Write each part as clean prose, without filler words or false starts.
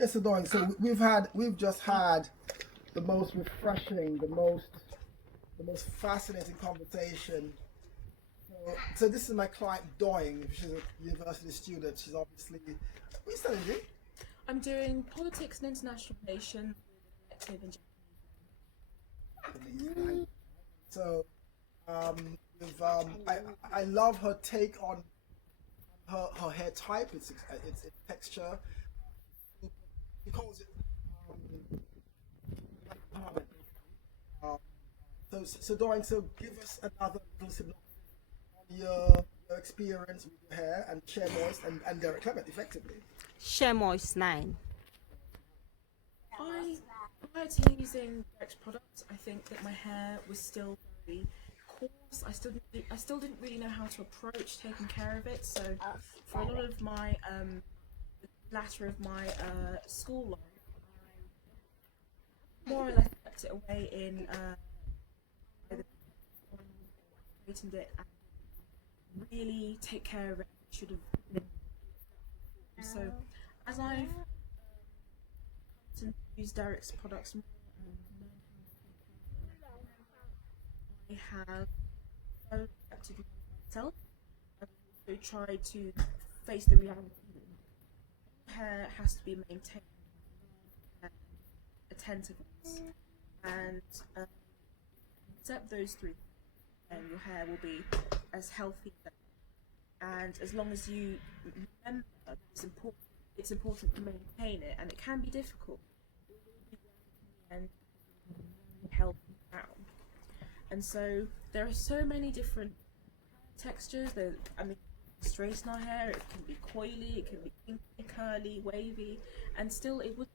Yes, Adoin. So we've just had the most refreshing, the most fascinating conversation. So this is my client Doing. She's a university student. She's obviously. What are you studying? I'm doing politics and international relations with an elective in Amazing. So with, I love her take on her hair type. It's texture. He calls it um, um, so Doing. So give us another little synopsis on your experience with your hair and share more and Derek Clement effectively. Share Moist 9. Prior to using Derek's products, I think that my hair was still very coarse. I still didn't really know how to approach taking care of it. So for a lot of my the latter of my school life, I more or less kept it away in either straightened it and really take care of it. Should have been. So as I've to use Derek's products more, I have acted myself. I've also tried to face the reality that hair has to be maintained attentiveness and accept those three, and your hair will be as healthy. And as long as you remember it's important to maintain it, and it can be difficult and help down. And so there are so many different textures. Straighten our hair, it can be coily, it can be kinky, curly, wavy, and still you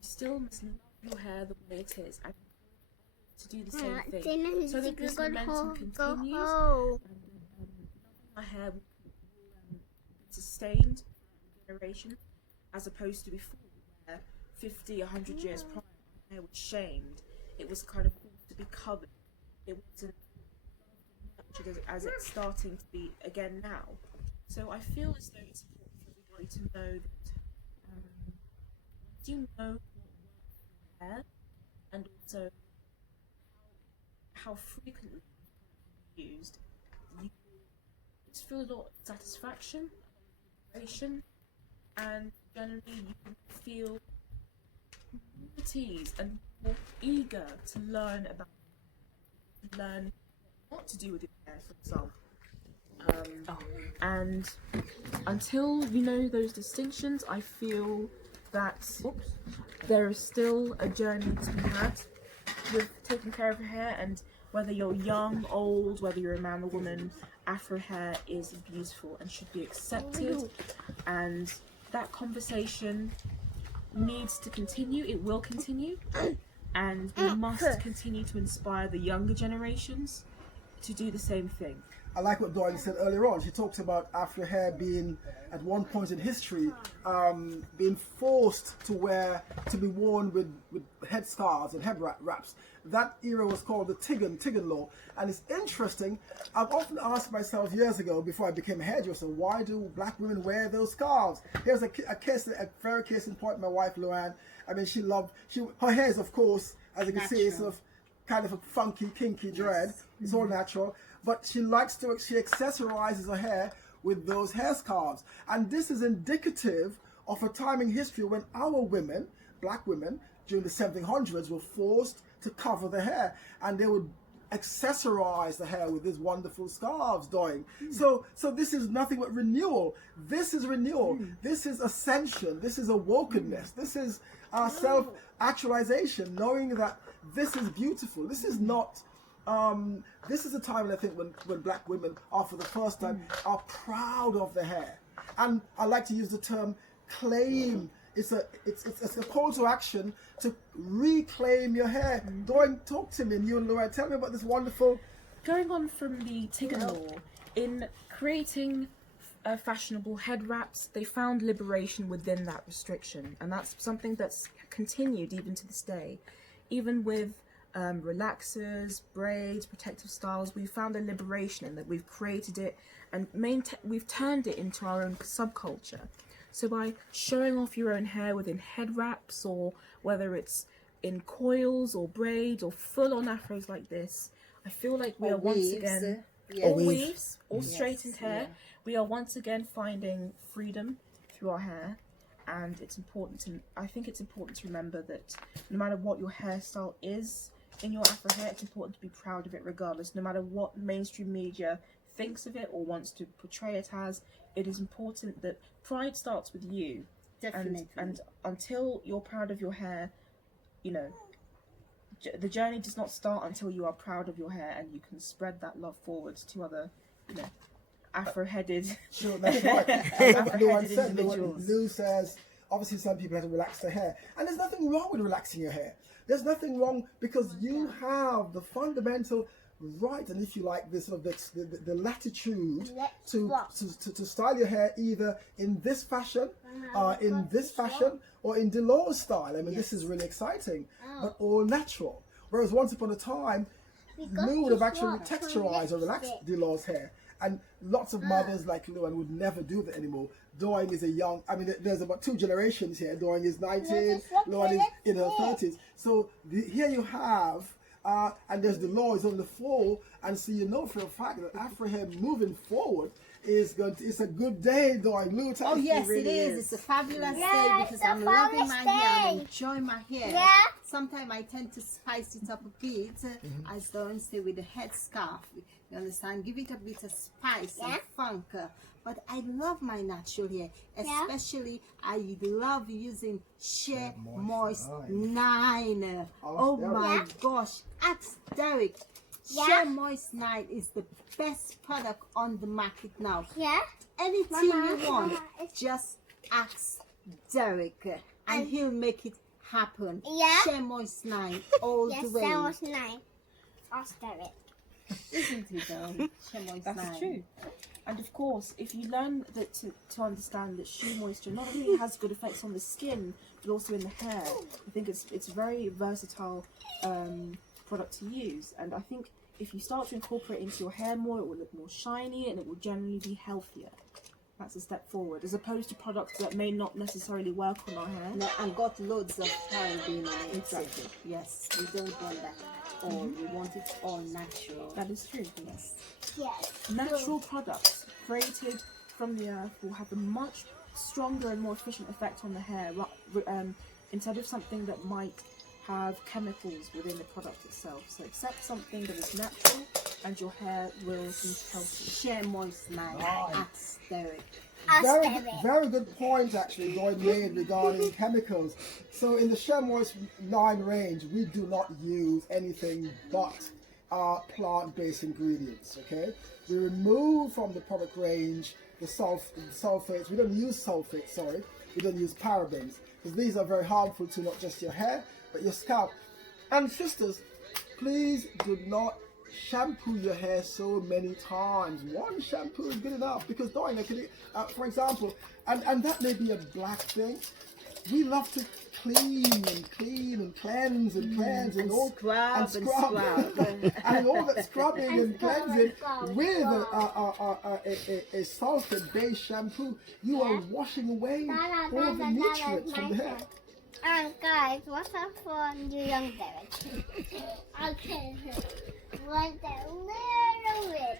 still must love your hair the way it is and to do the same thing. So that this momentum continues and my hair will be sustained generation, as opposed to before where 50, 100 years prior my hair was shamed. It was kind of to be covered. It wasn't nurtured as it's starting to be again now. So I feel as though it's important for everybody to know that you know what hair and also how frequently used, you just feel a lot of satisfaction, vibration, and generally you can feel at ease and more eager to learn what to do with your hair, for example. And until you know those distinctions, I feel that there is still a journey to be had with taking care of your hair, and whether you're young, old, whether you're a man or woman, Afro hair is beautiful and should be accepted, and that conversation needs to continue. It will continue, and we must continue to inspire the younger generations to do the same thing. I like what Doyle said earlier on. She talks about Afro hair being, at one point in history, being forced to be worn with headscarves and head wraps. That era was called the Tiggan law. And it's interesting, I've often asked myself years ago, before I became a hairdresser, why do black women wear those scarves? Here's a very case in point, my wife, Luann. I mean, her hair is, of course, as you can see, sort of kind of a funky, kinky dread. It's all natural. But she accessorizes her hair with those hair scarves. And this is indicative of a time in history when our women, black women, during the 1700s were forced to cover their hair. And they would accessorize the hair with these wonderful scarves doing. So this is nothing but renewal. This is renewal. This is ascension. This is awokenness. This is our self-actualization, knowing that this is beautiful. This is not... this is a time, I think, when black women are, for the first time, are proud of their hair. And I like to use the term claim. It's a call to action to reclaim your hair. Doing, talk to me, and you and Laura, tell me about this wonderful... Going on from the Tiggan law, in creating fashionable head wraps, they found liberation within that restriction. And that's something that's continued even to this day. Even with relaxers, braids, protective styles, we've found a liberation in that. We've created it and we've turned it into our own subculture. So by showing off your own hair within head wraps, or whether it's in coils or braids or full-on afros like this, I feel like we Or are once weaves, again, yeah. or Or weave. weaves, or straightened hair, yeah. we are once again finding freedom through our hair. And it's important to, I think it's important to remember that no matter what your hairstyle is in your afro hair, it's important to be proud of it regardless. No matter what mainstream media thinks of it or wants to portray it as, it is important that pride starts with you. Definitely. And until you're proud of your hair, you know, the journey does not start until you are proud of your hair and you can spread that love forwards to other, you know, afro-headed. Sure, that's right. And what Luan Afro-headed said, individuals. Lou says, obviously some people have to relax their hair. And there's nothing wrong with relaxing your hair. There's nothing wrong because you have the fundamental right, and if you like, this sort of the latitude to style your hair either in this fashion, in this fashion, or in Delors style. I mean, this is really exciting, but all natural. Whereas once upon a time, Lou would have actually texturized or relaxed Delors hair. And lots of mothers like Luan would never do that anymore. Doreen is a young, I mean, there's about 2 generations here. Doreen is 19, Luan is in her 30s. So here you have, and there's the law is on the floor, and so you know for a fact that Afro hair moving forward is going to, it's a good day, Doreen. Lou, Oh yes, really it is. It's a fabulous day because I'm loving my hair. I'm enjoying my hair. Yeah. Sometimes I tend to spice it up a bit, as Dawn say, with the headscarf. You understand? Give it a bit of spice and funk. But I love my natural hair, especially I love using Shea Moist 9. Oh my gosh, ask Derek. Shea Moist 9 is the best product on the market now. Yeah. Anything you want, just ask Derek and he'll make it happen. Yeah. Shea Moist 9 all Yes, the way. that was nice. Ask Derek. Isn't it though? Shea Moist 9. That's true. And of course, if you learn that to understand that Shea Moisture not only has good effects on the skin, but also in the hair, I think it's a very versatile product to use. And I think if you start to incorporate it into your hair more, it will look more shiny and it will generally be healthier. That's a step forward, as opposed to products that may not necessarily work on our hair. No, and got loads of paraben in it. Exactly. Yes, we don't want that at all. We want it all natural. That is true. Yes. Yes. Natural products created from the earth will have a much stronger and more efficient effect on the hair, instead of something that might have chemicals within the product itself. So accept something that is natural and your hair will be healthy. Shea Moist 9. Ask Derek. Very, very good point actually Lloyd made regarding chemicals. So in the Shea Moist 9 range, we do not use anything but plant-based ingredients, okay? We remove from the product range the sulfates. We don't use sulfates, sorry. We don't use parabens, because these are very harmful to not just your hair, but your scalp. And sisters, please do not shampoo your hair so many times. One shampoo is good enough, because for example, and that may be a black thing, we love to clean and cleanse and all scrub and and all that scrubbing and cleansing with a sulfate-based shampoo, you are washing away all the nutrients from the hair. Guys, what's up for the young Derek? Okay. What a little bit.